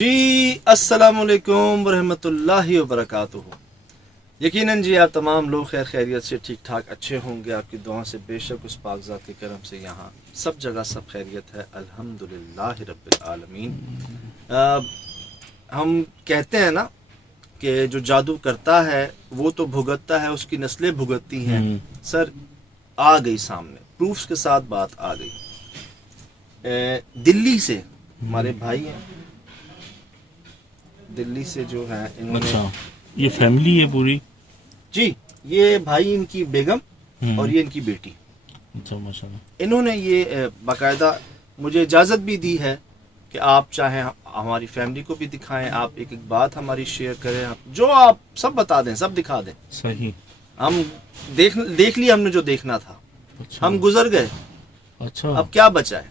جی السلام علیکم ورحمۃ اللہ وبرکاتہ۔ یقیناً جی آپ تمام لوگ خیر خیریت سے ٹھیک ٹھاک اچھے ہوں گے۔ آپ کی دعاؤں سے بے شک اس پاک ذات کے کرم سے یہاں سب جگہ سب خیریت ہے، الحمدللہ رب العالمین۔ ہم کہتے ہیں نا کہ جو جادو کرتا ہے وہ تو بھگتتا ہے، اس کی نسلیں بھگتتی ہیں۔ سر آ گئی سامنے، پروفس کے ساتھ بات آ گئی۔ دلی سے ہمارے بھائی ہیں، دلی سے جو ہے انہوں نے، اچھا یہ فیملی ہے پوری؟ جی یہ بھائی، ان کی بیگم اور یہ ان کی بیٹی، اچھا ماشاء اللہ۔ انہوں نے یہ باقاعدہ مجھے اجازت بھی دی ہے کہ آپ چاہیں ہماری فیملی کو بھی دکھائیں، آپ ایک ایک بات ہماری شیئر کریں، جو آپ سب بتا دیں، سب دکھا دیں۔ صحیح۔ ہم دیکھ لیا، ہم نے جو دیکھنا تھا، اچھا ہم گزر گئے، اچھا، اب کیا بچا ہے؟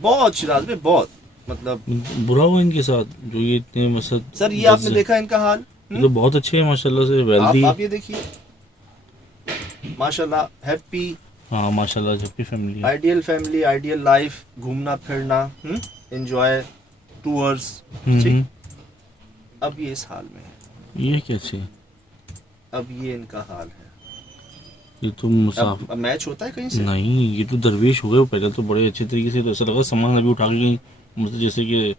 بہت شراز میں بہت، مطلب برا ہوا ان کے ساتھ جو یہ اتنے مسد؟ سر یہ آپ نے دیکھا ان کا حال؟ یہ تو بہت اچھے ہیں ماشاء اللہ سے، ویلدی۔ آپ یہ دیکھیے ماشاء اللہ، ہیپی، ہاں ماشاء اللہ، جب کی فیملی ہے۔ آئیڈیل فیملی، آئیڈیل لائف، گھومنا پھرنا، انجوائے، ٹورز، ٹھیک۔ اب یہ اس حال میں ہے، یہ کیسے؟ اب یہ ان کا حال ہے۔ یہ تو مسافر اب میچ ہوتا ہے کہیں سے؟ نہیں، یہ تو درویش ہو گئے پہلے تو بڑے اچھے طریقے سے، تو ایسا لگا سامان ابھی اٹھا کے مطلب جیسے کہ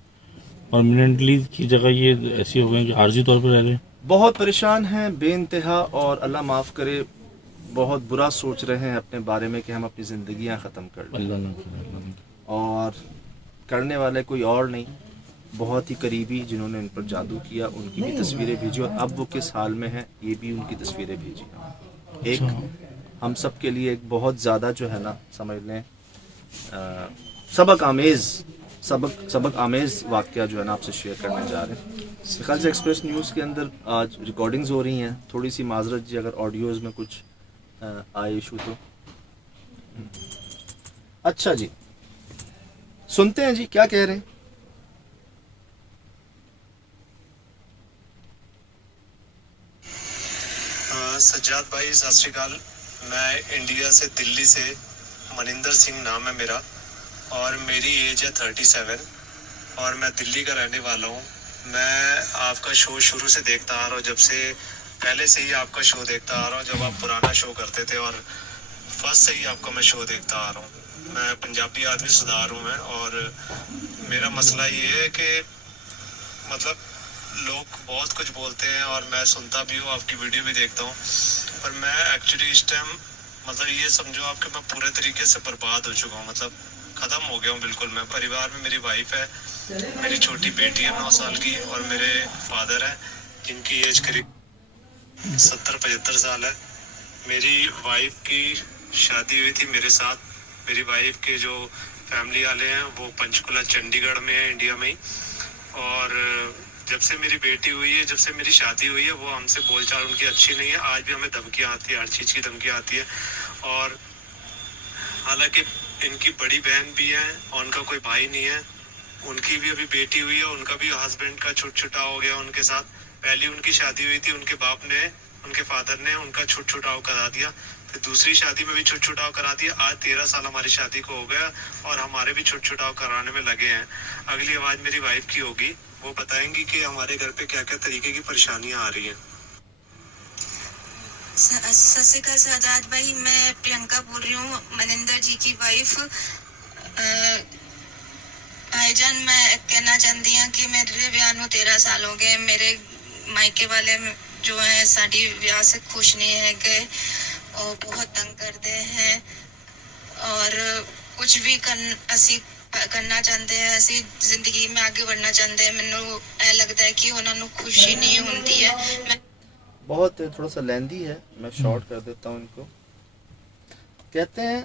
پرماننٹلی کی جگہ یہ ایسے ہو گئے کہ عارضی طور پہ رہ رہے ہیں۔ بہت پریشان ہیں بے انتہا، اور اللہ معاف کرے بہت برا سوچ رہے ہیں اپنے بارے میں کہ ہم اپنی زندگیاں ختم کر لیں، اللہ نہ کرے، اللہ نہ کرے۔ اور کرنے والے کوئی اور نہیں، بہت ہی قریبی جنہوں نے ان پر جادو کیا، ان کی بھی تصویریں بھیجی، اور اب وہ کس حال میں ہیں یہ بھی ان کی تصویریں بھیجی ہیں۔ ایک ہم سب کے لیے ایک بہت زیادہ جو ہے نا، سمجھ لیں سبق آمیز واقعہ جو ہے نا آپ سے شیئر کرنے جا رہے ہیں۔ خیال سے ایکسپریس نیوز کے اندر آج ریکارڈنگز ہو رہی ہیں، تھوڑی سی معذرت جی اگر آڈیوز میں کچھ آئے ایشو تو۔ اچھا جی، سنتے ہیں جی کیا کہہ رہے ہیں۔ سجاد بھائی ست شری اکال، میں انڈیا سے، دلی سے، منندر سنگھ نام ہے میرا، اور میری ایج ہے 37، اور میں دلی کا رہنے والا ہوں۔ میں آپ کا شو شروع سے دیکھتا آ رہا ہوں، جب سے پہلے سے ہی آپ کا شو دیکھتا آ رہا ہوں، جب آپ پرانا شو کرتے تھے، اور فرسٹ سے ہی آپ کا میں شو دیکھتا آ رہا ہوں۔ میں پنجابی آدمی سردار ہوں میں، اور میرا مسئلہ یہ ہے کہ مطلب لوگ بہت کچھ بولتے ہیں، اور میں سنتا بھی ہوں، آپ کی ویڈیو بھی دیکھتا ہوں، پر میں ایکچولی اس ٹائم مطلب یہ سمجھو آپ کہ میں پورے طریقے سے برباد ہو چکا ہوں، مطلب ختم ہو گیا ہوں بالکل۔ میں پریوار میں میری وائف ہے، میری چھوٹی بیٹی ہے 9 سال کی، اور میرے فادر ہیں جن کی ایج قریب 70-75 سال ہے۔ میری وائف کی شادی ہوئی تھی میرے ساتھ، میری وائف کے جو فیملی والے ہیں وہ پنچکولہ چنڈی گڑھ میں ہیں، انڈیا میں ہی، اور جب سے میری بیٹی ہوئی ہے، جب سے میری شادی ہوئی ہے، وہ ہم سے بول چال ان کی اچھی نہیں ہے، آج بھی ہمیں دھمکیاں آتی ہیں، ہر چیز کی دھمکیاں آتی ہے، اور حالانکہ ان کی بڑی بہن بھی ہے اور ان کا کوئی بھائی نہیں ہے، ان کی بھی ابھی بیٹی ہوئی ہے، ان کا بھی ہسبینڈ کا چھوٹ چھٹاؤ ہو گیا ان کے ساتھ۔ پہلی ان کی شادی ہوئی تھی، ان کے باپ نے، ان کے فادر نے ان کا چھوٹ چھٹاؤ کرا دیا، پھر دوسری شادی میں بھی چھوٹ چھٹاؤ کرا دیا، آج 13 سال ہماری شادی کو ہو گیا، اور ہمارے بھی چھوٹ چھٹاؤ کرانے میں لگے ہیں۔ اگلی آواز میری وائف کی ہوگی، وہ بتائیں گی کہ ہمارے گھر پہ کیا کیا طریقے کی پریشانیاں آ رہی ہیں۔ ست شری اکال سجاد بھائی، میں پرینکا بول رہی ہوں، منندر جی کی وائف۔ بھائی جان، میں کہنا چاہتی ہوں کہ میرے بیاہ نو 13 سال ہو گئے، میرے مائکے والے جو ہیں ساڈی بیاہ سے خوش نہیں ہے گئے، اور بہت تنگ کرتے ہیں، اور کچھ بھی اسی کرنا چاہتے ہیں، اسی زندگی میں آگے بڑھنا چاہتے ہیں، مینوں اے لگتا ہے کہ انہوں نے خوشی نہیں ہوتی ہے۔ بہت تھوڑا سا لیندی ہے، میں شارٹ کر دیتا ہوں ان کو۔ کہتے ہیں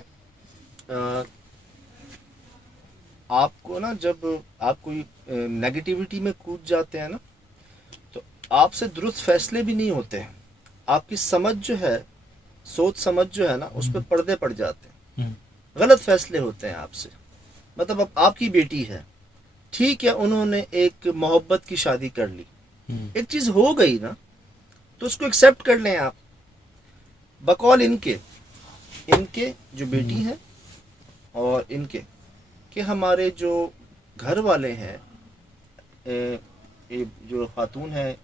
آپ کو نا، جب آپ کوئی نیگیٹیوٹی میں کود جاتے ہیں نا، تو آپ سے درست فیصلے بھی نہیں ہوتے ہیں، آپ کی سمجھ جو ہے، سوچ سمجھ جو ہے نا، اس پہ پردے پڑ جاتے ہیں، غلط فیصلے ہوتے ہیں آپ سے۔ مطلب اب آپ کی بیٹی ہے، ٹھیک ہے، انہوں نے ایک محبت کی شادی کر لی، ایک چیز ہو گئی نا، تو اس کو ایکسیپٹ کر لیں آپ، بقول ان کے جو بیٹی ہیں اور ان کے کہ ہمارے جو گھر والے ہیں یہ جو خاتون ہے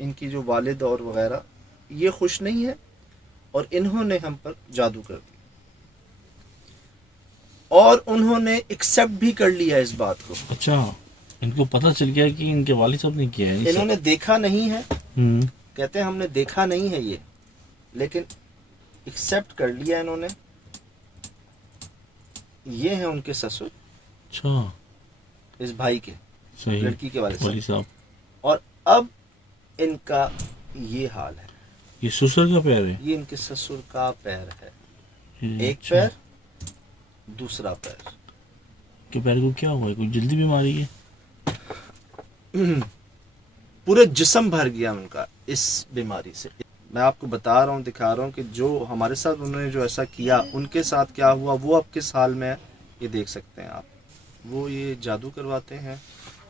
ان کی جو والد اور وغیرہ یہ خوش نہیں ہے اور انہوں نے ہم پر جادو کر دیا اور انہوں نے ایکسیپٹ بھی کر لیا اس بات کو. اچھا ان کو پتہ چل گیا کہ ان کے والد صاحب نے کیا ہے. انہوں نے دیکھا نہیں ہے, ہوں کہتے ہیں ہم نے دیکھا نہیں ہے یہ, لیکن ایکسیپٹ کر لیا انہوں نے. یہ ہیں ان کے سسر اچھا اس بھائی کے, صحیح لڑکی کے والد والد صاحب, صاحب. اور اب ان کا یہ حال ہے. یہ سسر کا پیر ہے. یہ ان کے سسر کا پیر ہے, ایک اچھا. پیر دوسرا پیر. کہ پیر کو کیا ہوا ہے, کوئی جلدی بیماری ہے؟ پورے جسم بھر گیا ان کا اس بیماری سے. میں آپ کو بتا رہا ہوں, دکھا رہا ہوں کہ جو ہمارے ساتھ انہوں نے جو ایسا کیا ان کے ساتھ کیا ہوا, وہ اب کس حال میں ہے یہ دیکھ سکتے ہیں آپ. وہ یہ جادو کرواتے ہیں,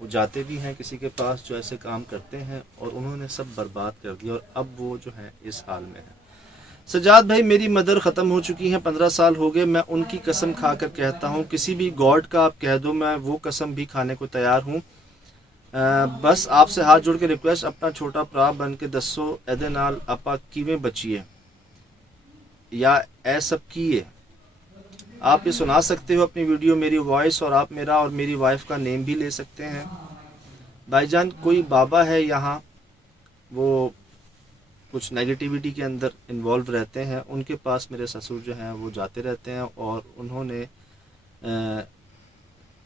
وہ جاتے بھی ہیں کسی کے پاس جو ایسے کام کرتے ہیں, اور انہوں نے سب برباد کر دیا اور اب وہ جو ہیں اس حال میں ہیں. سجاد بھائی میری مدر ختم ہو چکی ہیں, 15 سال ہو گئے. میں ان کی قسم کھا کر کہتا ہوں, کسی بھی گاڈ کا آپ کہہ دو میں وہ قسم بھی کھانے کو تیار ہوں. بس آپ سے ہاتھ جوڑ کے ریکویسٹ, اپنا چھوٹا پرا بن کے دسو ایدے نال اپا کیویں بچیے یا اے سب کیے. آپ یہ سنا سکتے ہو اپنی ویڈیو, میری وائس, اور آپ میرا اور میری وائف کا نیم بھی لے سکتے ہیں. بھائی جان کوئی بابا ہے یہاں, وہ کچھ نیگیٹیوٹی کے اندر انوالو رہتے ہیں, ان کے پاس میرے سسر جو ہیں وہ جاتے رہتے ہیں, اور انہوں نے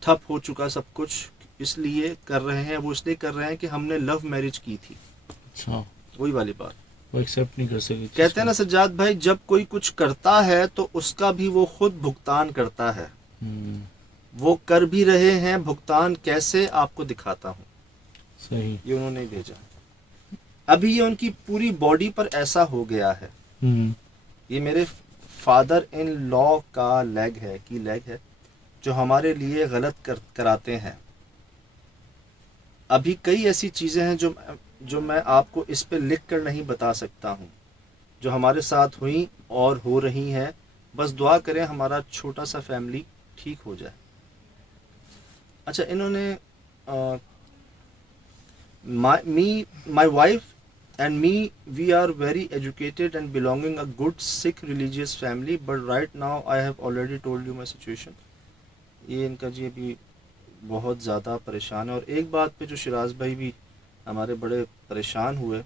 ٹھپ ہو چکا سب کچھ. اس لیے کر رہے ہیں, وہ اس لیے کر رہے ہیں کہ ہم نے لو میرج کی تھی. اچھا وہی والی بات وہ ایکسیپٹ نہیں کر سکے. کہتے ہیں نا سجاد بھائی, جب کوئی کچھ کرتا ہے تو اس کا بھی وہ خود بھگتان کرتا ہے. وہ کر بھی رہے ہیں, بھگتان کیسے آپ کو دکھاتا ہوں. صحیح. یہ انہوں نے بھیجا, ابھی یہ ان کی پوری باڈی پر ایسا ہو گیا ہے. یہ میرے فادر ان لا کا لیگ ہے, کی لیگ ہے, جو ہمارے لیے غلط کراتے ہیں. ابھی کئی ایسی چیزیں ہیں جو میں آپ کو اس پہ لکھ کر نہیں بتا سکتا ہوں, جو ہمارے ساتھ ہوئیں اور ہو رہی ہیں. بس دعا کریں ہمارا چھوٹا سا فیملی ٹھیک ہو جائے. اچھا انہوں نے my wife and me, we are very educated and belonging a good Sikh religious family, but right now I have already told you my situation. یہ ان کا جی ابھی بہت زیادہ پریشان ہے. اور ایک بات پہ جو شراز بھائی بھی ہمارے بڑے پریشان ہوئے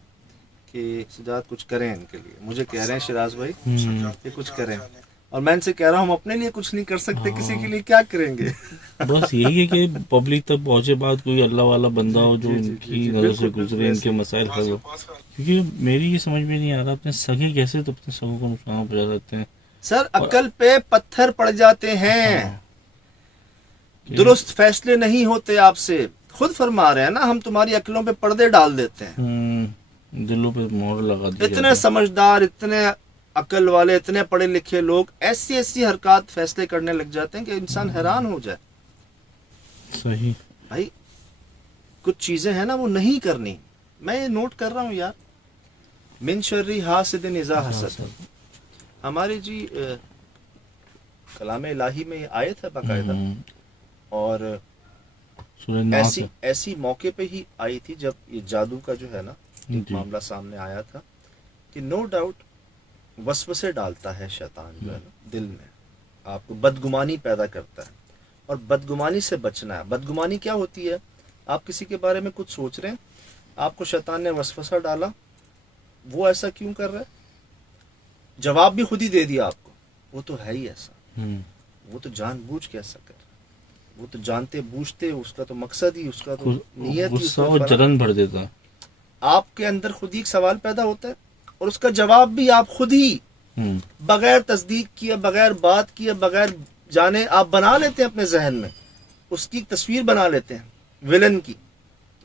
کہ سجاد کچھ کریں ان کے لیے. مجھے کہہ رہے ہیں شراز بھائی کہ کچھ کریں, اور میں ان سے کہہ رہا ہوں ہم اپنے لیے کچھ نہیں کر سکتے, کسی کے لیے کیا کریں گے. بس یہی ہے کہ پبلک تک پہنچے بات, کوئی اللہ والا بندہ ہو جو ان کی نظر سے گزرے, ان کے مسائل حل ہو. کیونکہ میری یہ سمجھ میں نہیں آ رہا اپنے سگے کیسے تو اپنے سگوں کو نقصان پہنچا سکتے ہیں. سر عقل پہ پتھر پڑ جاتے ہیں, درست فیصلے نہیں ہوتے آپ سے. خود فرما رہے ہیں نا, ہم تمہاری عقلوں پہ پردے ڈال دیتے ہیں, دلوں پہ مہر لگا دی. اتنے سمجھدار, اتنے عقل والے, اتنے پڑھے لکھے لوگ ایسی حرکات فیصلے کرنے لگ جاتے ہیں کہ انسان حیران ہو جائے. صحیح بھائی کچھ چیزیں ہیں نا وہ نہیں کرنی. میں یہ نوٹ کر رہا ہوں یار, من شر حاسد اذا حسد. ہمارے جی کلام الہی میں یہ آیت ہے باقاعدہ, اور ایسی موقع پہ ہی آئی تھی جب یہ جادو کا جو ہے نا معاملہ سامنے آیا تھا کہ نو ڈاؤٹ وسوسے ڈالتا ہے شیطان جو ہے نا دل میں, آپ کو بدگمانی پیدا کرتا ہے, اور بدگمانی سے بچنا ہے. بدگمانی کیا ہوتی ہے, آپ کسی کے بارے میں کچھ سوچ رہے ہیں, آپ کو شیطان نے وسوسہ ڈالا, وہ ایسا کیوں کر رہا ہے, جواب بھی خود ہی دے دیا آپ کو, وہ تو ہے ہی ایسا, وہ تو جان بوجھ کے ایسا کر رہا ہے, وہ تو جانتے بوجھتے, اس کا تو مقصد ہی, اس کا تو نیت ہی, غصہ اور جلن بھر دیتا. آپ کے اندر خود ہی ایک سوال پیدا ہوتا ہے, اور اس کا جواب بھی آپ خود ہی بغیر تصدیق کیے, بغیر بات کیے, بغیر جانے آپ بنا لیتے ہیں اپنے ذہن میں, اس کی تصویر بنا لیتے ہیں ولن کی,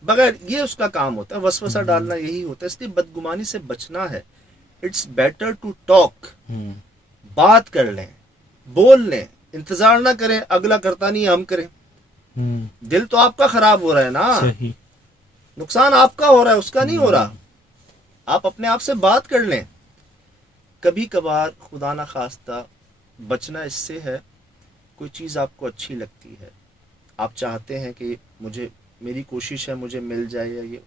بغیر. یہ اس کا کام ہوتا ہے, وسوسہ ڈالنا یہی ہوتا ہے. اس لیے بدگمانی سے بچنا ہے. اٹس بیٹر ٹو ٹاک, بات کر لیں, بول لیں, انتظار نہ کریں اگلا کرتا نہیں ہم کریں. دل تو آپ کا خراب ہو رہا ہے نا, نقصان آپ کا ہو رہا ہے, اس کا نہیں ہو رہا. آپ اپنے آپ سے بات کر لیں. کبھی کبھار خدا نہ خواستہ بچنا اس سے ہے, کوئی چیز آپ کو اچھی لگتی ہے, آپ چاہتے ہیں کہ مجھے میری کوشش ہے مجھے مل جائے یا یہ،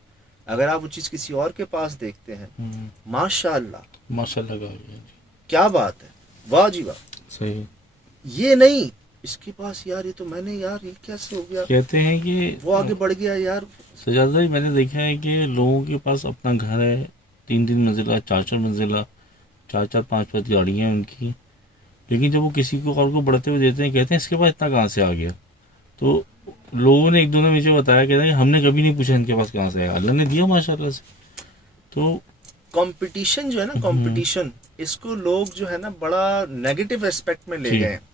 اگر آپ وہ چیز کسی اور کے پاس دیکھتے ہیں، ماشاء اللہ ماشاء اللہ کہا گیا جی. کیا بات ہے، واہ جی واہ. صحیح. یہ نہیں اس کے پاس یار یہ تو میں نے یار یہ کیسے ہو گیا، کہتے ہیں کہ وہ آگے بڑھ گیا یار. سجاد بھائی میں نے دیکھا ہے کہ لوگوں کے پاس اپنا گھر ہے 3 منزلہ 4 منزلہ 4-5 گاڑیاں ہیں ان کی، لیکن جب وہ کسی کو اور کو بڑھتے ہوئے دیتے ہیں کہتے ہیں اس کے پاس اتنا کہاں سے آ گیا. تو لوگوں نے ایک دو نے مجھے بتایا کہ ہم نے کبھی نہیں پوچھا ان کے پاس کہاں سے آیا، اللہ نے دیا ماشاء اللہ سے. تو کمپٹیشن جو ہے نا، کمپٹیشن اس کو لوگ جو ہے نا بڑا نیگیٹو اسپیکٹ میں لے جی. گئے ہیں.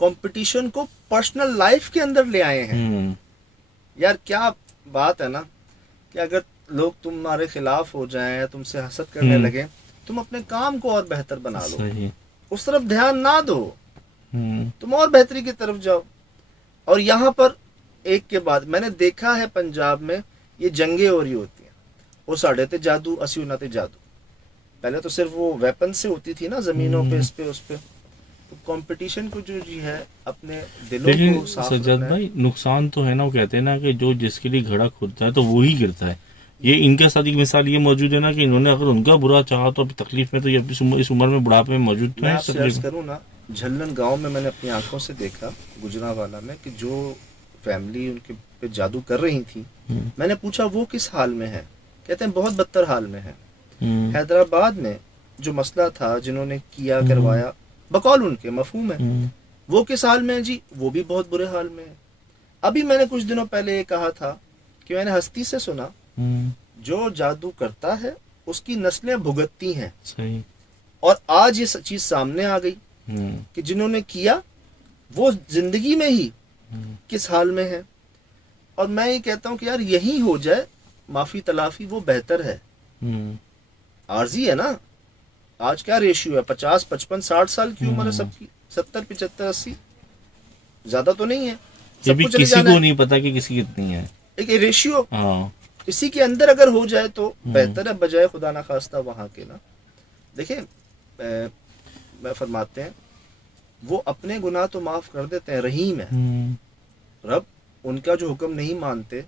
کمپٹیشن کو پرسنل لائف کے اندر لے آئے ہیں. یار کیا بات ہے نا کہ اگر لوگ تمہارے خلاف ہو جائیں، تم سے حسد کرنے لگے، تم اپنے کام کو اور بہتر بنا لو، صحیح. اس طرف دھیان نہ دو، تم اور بہتری کی طرف جاؤ. اور یہاں پر ایک کے بعد میں نے دیکھا ہے پنجاب میں یہ جنگیں ہو رہی ہوتی ہیں، وہ ساڑھے تے جادو اسی ہونا تے جادو. پہلے تو صرف وہ ویپن سے ہوتی تھی نا، زمینوں پہ اس پہ اس پہ. تو کمپٹیشن کو جو جی ہے اپنے دلوں لیکن کو صاف سجاد رکھنا ہے. بھائی نقصان تو ہے نا، وہ کہتے ہیں نا کہ جو جس کے لیے گھڑا کھودتا ہے تو وہی گرتا ہے. یہ ان کے ساتھ ایک مثال یہ موجود ہے نا کہ انہوں نے اگر ان کا برا چاہا تو اب تکلیف میں تو یہ اس عمر میں بڑھاپے میں موجود تو میں ہے. آپ سے عرض کروں نا، جھلن گاؤں میں میں نے اپنی آنکھوں سے دیکھا، گجرانوالا میں، کہ جو فیملی ان کے پہ جادو کر رہی تھی، میں نے پوچھا وہ کس حال میں ہے، کہتے ہیں بہت بدتر حال میں ہے. حیدرآباد میں جو مسئلہ تھا، جنہوں نے کیا کروایا بقول ان کے مفہوم ہے، وہ کس حال میں ہے جی، وہ بھی بہت برے حال میں ہے. ابھی میں نے کچھ دنوں پہلے یہ کہا تھا کہ میں نے ہستی سے سنا جو جادو کرتا ہے اس کی نسلیں بھگتتی ہیں. صحیح. اور آج یہ چیز سامنے آ گئی کہ جنہوں نے کیا وہ زندگی میں ہی کس حال میں ہے. اور میں یہ کہتا ہوں کہ یار یہی ہو جائے معافی تلافی، وہ بہتر ہے. عارضی ہے نا، آج کیا ریشیو ہے، 50 55 60 سال کی عمر ہے سب کی، 70 75 80، زیادہ تو نہیں ہے. یہ بھی کسی کو نہیں پتا کہ کسی کتنی ہے، ایک ریشیو اسی کے اندر اگر ہو جائے تو بہتر ہے، بجائے خدا نخواستہ وہاں کے نا. دیکھیں میں فرماتے ہیں وہ اپنے گناہ تو معاف کر دیتے ہیں، رحیم ہے رب. ان کا جو حکم نہیں مانتے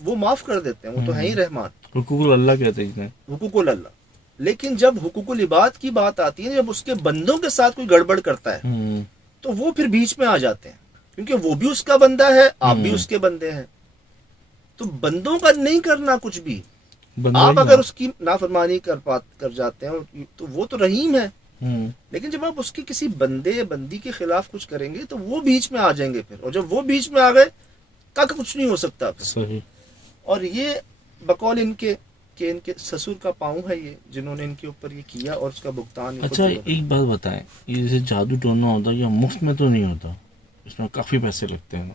وہ معاف کر دیتے ہیں، وہ تو ہے ہی رحمان. حقوق اللہ کہتے ہیں، حقوق اللہ. لیکن جب حقوق العباد کی بات آتی ہے، جب اس کے بندوں کے ساتھ کوئی گڑبڑ کرتا ہے تو وہ پھر بیچ میں آ جاتے ہیں، کیونکہ وہ بھی اس کا بندہ ہے، آپ بھی اس کے بندے ہیں. تو بندوں کا نہیں کرنا کچھ بھی. آپ اگر اس کی نافرمانی کر جاتے ہیں تو وہ تو رحیم ہے، لیکن جب آپ اس کے کسی بندے بندی کے خلاف کچھ کریں گے تو وہ بیچ میں آ جائیں گے پھر. اور جب وہ بیچ میں آ گئے کا کچھ نہیں ہو سکتا پھر. صحیح. اور یہ بقول ان کے کہ ان کے سسر کا پاؤں ہے یہ، جنہوں نے ان کے اوپر یہ کیا اور اس کا بھگتان. اچھا ایک بات بتائیں، یہ جیسے جادو ٹونا ہوتا ہے یہ مفت میں تو نہیں ہوتا، اس میں کافی پیسے لگتے ہیں نا،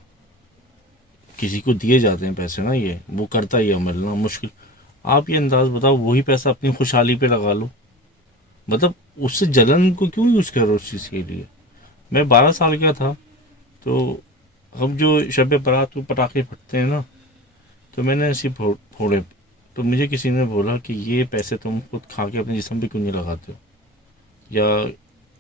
کسی کو دیے جاتے ہیں پیسے نا، یہ وہ کرتا ہی عمل نا مشکل. آپ یہ انداز بتاؤ وہی پیسہ اپنی خوشحالی پہ لگا لو، مطلب اس سے جلن کو کیوں یوز کرو اس چیز کے لیے. میں 12 سال کا تھا تو ہم جو شب برات کو پٹاخے پھٹتے ہیں نا، تو میں نے ایسے پھوڑے، تو مجھے کسی نے بولا کہ یہ پیسے تم خود کھا کے اپنے جسم پہ کیوں نہیں لگاتے ہو، یا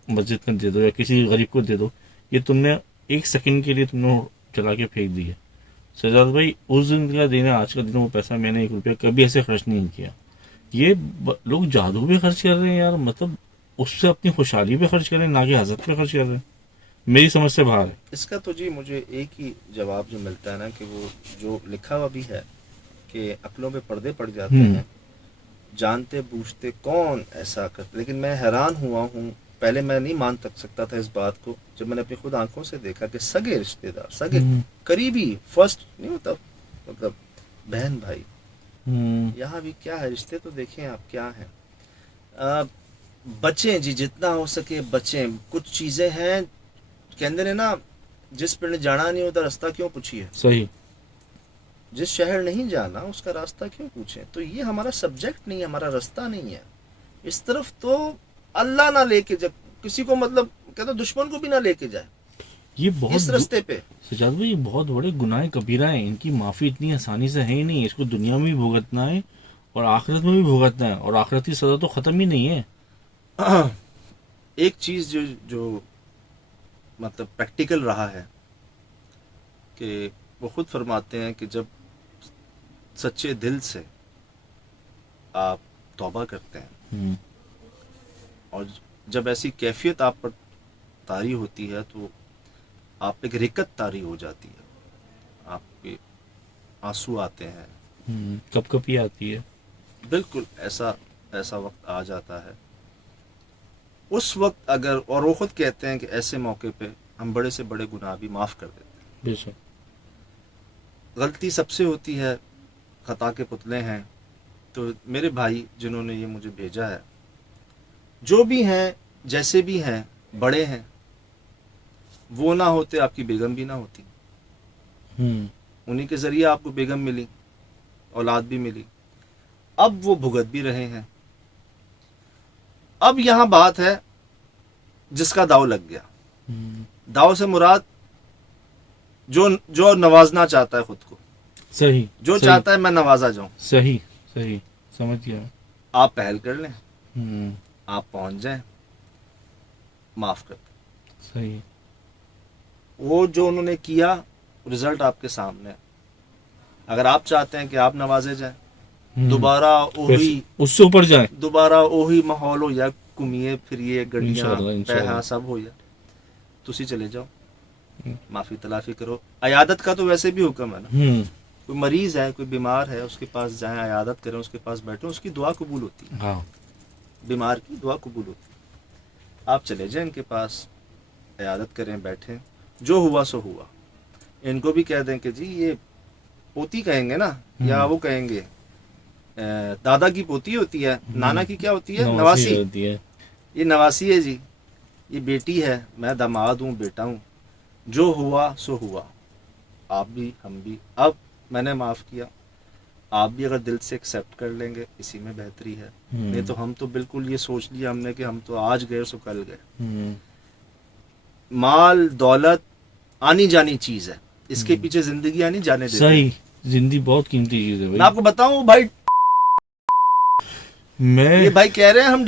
مسجد میں دے دو یا کسی غریب کو دے دو، یہ تم نے 1 سیکنڈ کے لیے تم نے چلا کے پھینک دیا. سجاد بھائی اس دن کا دن ہے، آج کا دن وہ پیسہ میں نے 1 روپیہ کبھی ایسے خرچ نہیں کیا. یہ لوگ جادو پہ خرچ کر رہے ہیں یار، مطلب اس سے اپنی خوشحالی پہ خرچ کر رہے ہیں، نہ کہ حضرت پہ خرچ کر رہے ہیں. میری سمجھ سے باہر ہے. اس کا تو جی مجھے ایک ہی جواب جو ملتا ہے نا کہ وہ جو لکھا ہوا بھی ہے کہ عقلوں پہ پردے پڑ جاتے ہیں، جانتے بوجھتے کون ایسا کرتے. لیکن میں حیران ہوا ہوں، پہلے میں نہیں مان سکتا تھا اس بات کو، جب میں نے اپنی خود آنکھوں سے دیکھا کہ سگے رشتے دار، سگے قریبی فرسٹ نہیں ہوتا، مطلب بہن بھائی، یہاں بھی کیا ہے، رشتے تو دیکھیں آپ کیا ہیں. بچیں جی جتنا ہو سکے بچیں. کچھ چیزیں ہیں کہندے نے نا، جس پہ جانا نہیں ہوتا راستہ کیوں پوچھیے. صحیح. جس شہر نہیں جانا اس کا راستہ کیوں پوچھیں. تو یہ ہمارا سبجیکٹ نہیں ہے، ہمارا راستہ نہیں ہے. اس طرف تو اللہ نہ لے کے جب کسی کو، مطلب کہتا دشمن کو بھی نہ لے کے جائے یہ بہت اس رستے پہ. سجاد بھائی یہ بہت بڑے گناہ کبیرہ ہیں، ان کی معافی اتنی آسانی سے ہے ہی نہیں. اس کو دنیا میں بھی بھگتنا ہے اور آخرت میں بھی بھگتنا ہے، اور آخرت کی سزا تو ختم ہی نہیں ہے. ایک چیز جو مطلب پریکٹیکل رہا ہے کہ وہ خود فرماتے ہیں کہ جب سچے دل سے آپ توبہ کرتے ہیں اور جب ایسی کیفیت آپ پر طاری ہوتی ہے تو آپ ایک رکت طاری ہو جاتی ہے, آپ کے آنسو آتے ہیں, کب کب یہ آتی ہے. بالکل ایسا وقت آ جاتا ہے. اس وقت اگر, اور وہ خود کہتے ہیں کہ ایسے موقع پہ ہم بڑے سے بڑے گناہ بھی معاف کر دیتے ہیں. بے شک. غلطی سب سے ہوتی ہے, خطا کے پتلے ہیں. تو میرے بھائی جنہوں نے یہ مجھے بھیجا ہے, جو بھی ہیں جیسے بھی ہیں, بڑے ہیں, وہ نہ ہوتے آپ کی بیگم بھی نہ ہوتی. انہی کے ذریعے آپ کو بیگم ملی, اولاد بھی ملی. اب وہ بھگت بھی رہے ہیں. اب یہاں بات ہے جس کا داؤ لگ گیا. داؤ سے مراد جو نوازنا چاہتا ہے خود کو, صحیح, جو چاہتا ہے میں نوازا جاؤں. صحیح صحیح سمجھ گیا. آپ پہل کر لیں, آپ پہنچ جائیں, معاف کر دیں. صحیح. وہ جو انہوں نے کیا رزلٹ آپ کے سامنے ہے. اگر آپ چاہتے ہیں کہ آپ نوازے جائیں, دوبارہ وہی اس سے اوپر جائیں, دوبارہ وہی ماحول ہو یا گھومیے پھریے, گڈیاں انشاءاللہ پیہا سب ہو جائے, تسی چلے جاؤ, معافی تلافی کرو. عیادت کا تو ویسے بھی حکم ہے نا. کوئی مریض ہے, کوئی بیمار ہے, اس کے پاس جائیں, عیادت کریں, اس کے پاس بیٹھیں, اس کی دعا قبول ہوتی ہے. ہاں, بیمار کی دعا قبول ہوتی ہے. آپ چلے جائیں ان کے پاس, عیادت کریں, بیٹھیں, جو ہوا سو ہوا. ان کو بھی کہہ دیں کہ جی یہ پوتی کہیں گے نا, یا وہ کہیں گے دادا کی پوتی ہوتی ہے, نانا کی کیا ہوتی ہے, نواسی ہوتی ہے. یہ نواسی ہے جی, یہ بیٹی ہے, میں داماد ہوں, بیٹا ہوں, جو ہوا سو ہوا. آپ بھی ہم بھی, اب میں نے معاف کیا, آپ بھی اگر دل سے ایکسیپٹ کر لیں گے اسی میں بہتری ہے. نہیں تو ہم تو بالکل یہ سوچ لیا ہم نے کہ ہم تو آج گئے سو کل گئے. مال دولت آنی جانی چیز ہے, اس کے پیچھے زندگی آنی جانے دیتے. صحیح, زندگی بہت قیمتی چیز ہے میں آپ کو بتاؤں بھائی, میں یہ بھائی کہہ رہے ہیں ہم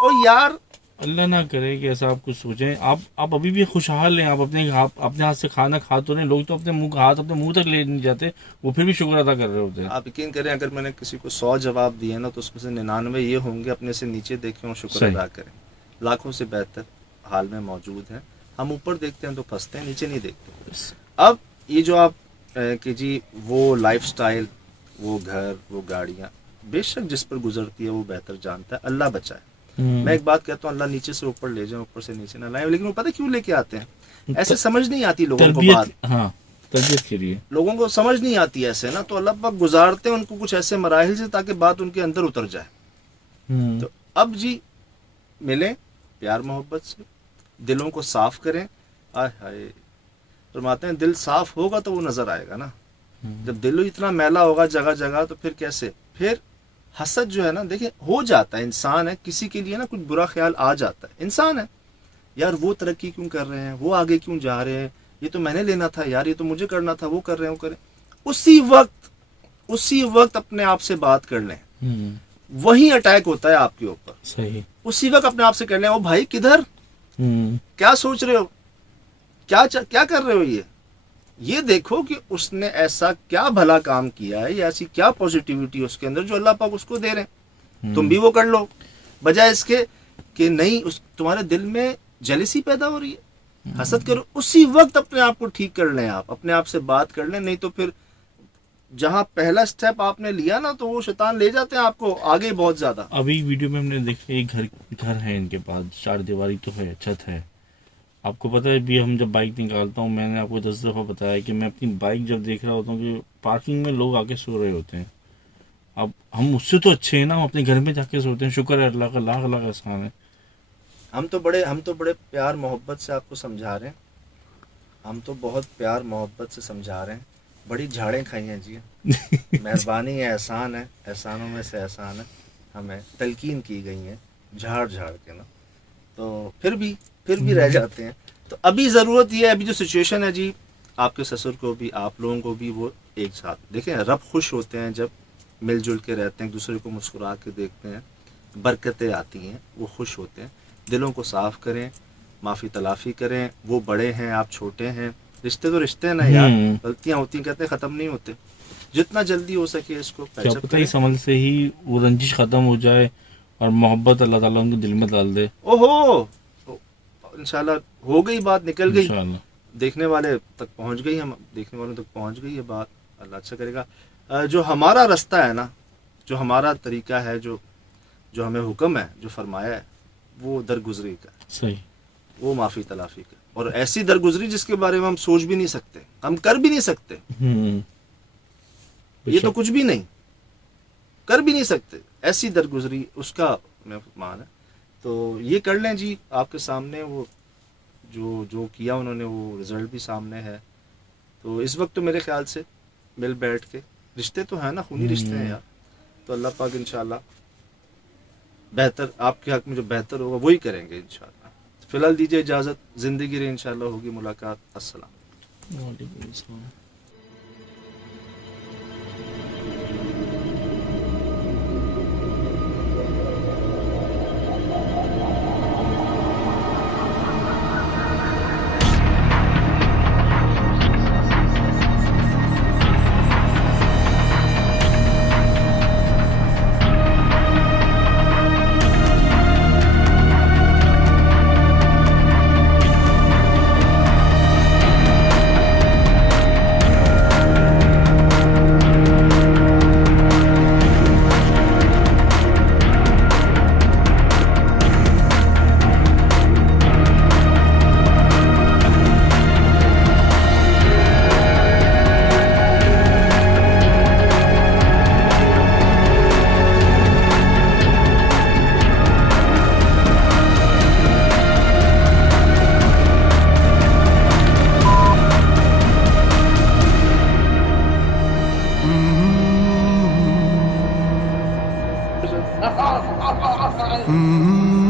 او یار, اللہ نہ کرے کہ ایسا آپ کچھ سوچیں. آپ ابھی بھی خوشحال ہیں, آپ اپنے ہاتھ سے کھانا کھا تو رہے ہیں. لوگ تو اپنے ہاتھ اپنے منہ تک لے نہیں جاتے, وہ پھر بھی شکر ادا کر رہے ہوتے ہیں. آپ یقین کریں اگر میں نے کسی کو 100 جواب دیے نا تو اس میں سے 99 یہ ہوں گے اپنے سے نیچے دیکھیں اور شکر ادا کریں. لاکھوں سے بہتر حال میں موجود ہیں. ہم اوپر دیکھتے ہیں تو پھنستے ہیں, نیچے نہیں دیکھتے. اب یہ جو آپ کہ جی وہ لائف سٹائل, وہ گھر, وہ گاڑیاں, بے شک جس پر گزرتی ہے وہ بہتر جانتا ہے, اللہ بچائے. میں ایک بات کہتا ہوں, اللہ نیچے سے اوپر لے جائیں, اوپر سے نیچے نہ لائیں. لیکن وہ پتہ کیوں لے کے آتے ہیں, ایسے سمجھ نہیں آتی لوگوں کو بات. ہاں, تربیت کے لیے لوگوں کو سمجھ نہیں آتی ایسے نا, تو اللہ پاک گزارتے ہیں ان کو کچھ ایسے مراحل سے تاکہ بات ان کے اندر اتر جائے. تو اب جی ملیں پیار محبت سے, دلوں کو صاف کریں. آئے ہائے, فرماتے ہیں دل صاف ہوگا تو وہ نظر آئے گا نا. جب دل اتنا میلا ہوگا جگہ جگہ تو پھر کیسے. پھر حسد جو ہے نا, دیکھیں ہو جاتا ہے, انسان ہے, کسی کے لیے نا کچھ برا خیال آ جاتا ہے, انسان ہے یار, وہ ترقی کیوں کر رہے ہیں, وہ آگے کیوں جا رہے ہیں, یہ تو میں نے لینا تھا یار, یہ تو مجھے کرنا تھا, وہ کر رہے ہیں, وہ کریں. اسی وقت اپنے آپ سے بات کر لیں, وہی اٹیک ہوتا ہے آپ کے اوپر. صحیح, اسی وقت اپنے آپ سے کر لیں, او بھائی کدھر, کیا سوچ رہے ہو, کیا کر رہے ہو, یہ دیکھو کہ اس نے ایسا کیا بھلا کام کیا ہے, یا ایسی کیا پوزیٹیوٹی اس کے اندر جو اللہ پاک اس کو دے رہے ہیں. تم بھی وہ کر لو, بجائے اس کے کہ نہیں تمہارے دل میں جیلسی پیدا ہو رہی ہے, حسد کرو. اسی وقت اپنے آپ کو ٹھیک کر لیں, آپ اپنے آپ سے بات کر لیں. نہیں تو پھر جہاں پہلا سٹیپ آپ نے لیا نا تو وہ شیطان لے جاتے ہیں آپ کو آگے بہت زیادہ. ابھی ویڈیو میں ہم نے دیکھا ایک گھر ہے ان کے پاس, 4 دیواری تو ہے, چھت ہے. آپ کو پتا ہے بھی ہم جب بائک نکالتا ہوں, میں نے آپ کو 10 دفعہ بتایا کہ میں اپنی بائک جب دیکھ رہا ہوتا ہوں کہ پارکنگ میں لوگ آ کے سو رہے ہوتے ہیں. اب ہم اس سے تو اچھے ہیں نا, ہم اپنے گھر میں جا کے سوتے ہیں. شکر ہے اللہ کا, لاکھ لاکھ احسان ہے. ہم تو بڑے پیار محبت سے آپ کو سمجھا رہے ہیں, ہم تو بہت پیار محبت سے سمجھا رہے ہیں. بڑی جھاڑیں کھائی ہیں جی, مہربانی ہے, احسان ہے, احسانوں میں سے احسان ہے, ہمیں تلقین کی گئی ہیں جھاڑ کے نا, تو پھر بھی رہ جاتے ہیں. تو ابھی ضرورت یہ ہے, ابھی جو سچویشن ہے جی, آپ کے سسر کو بھی, آپ لوگوں کو بھی, وہ ایک ساتھ دیکھیں. رب خوش ہوتے ہیں جب مل جل کے رہتے ہیں, ایک دوسرے کو مسکرا کے دیکھتے ہیں, برکتیں آتی ہیں, وہ خوش ہوتے ہیں. دلوں کو صاف کریں, معافی تلافی کریں. وہ بڑے ہیں, آپ چھوٹے ہیں, رشتے تو رشتے ہیں نا یار, ہوں. غلطیاں ہوتی ہیں, کہتے ہیں ختم نہیں ہوتے. جتنا جلدی ہو سکے اس کو کیا پیچ اپ پتہ کریں. اس عمل سے ہی وہ رنجش ختم ہو جائے اور محبت اللہ تعالیٰ ان کے دل میں ڈال دے. اوہو, انشاءاللہ ہو گئی بات, نکل گئی, انشاءاللہ. دیکھنے والے تک پہنچ گئی, ہم دیکھنے والوں تک پہنچ گئی یہ بات. اللہ اچھا کرے گا. جو ہمارا رستہ ہے نا, جو ہمارا طریقہ ہے, جو ہمیں حکم ہے, جو فرمایا ہے, وہ درگزری کا, صحیح. وہ معافی تلافی کا, اور ایسی درگزری جس کے بارے میں ہم سوچ بھی نہیں سکتے, ہم کر بھی نہیں سکتے. ہوں. یہ تو کچھ بھی نہیں, کر بھی نہیں سکتے ایسی درگزری, اس کا میں مان ہے. تو یہ کر لیں جی, آپ کے سامنے وہ جو کیا انہوں نے, وہ رزلٹ بھی سامنے ہے. تو اس وقت تو میرے خیال سے مل بیٹھ کے, رشتے تو ہیں نا, خونی رشتے ہیں یار, تو اللہ پاک انشاءاللہ بہتر آپ کے حق میں جو بہتر ہوگا وہی کریں گے انشاءاللہ. فی الحال دیجیے اجازت, زندگی رہی انشاءاللہ ہوگی ملاقات. السلام. وعلیکم السلام. Mm-hmm.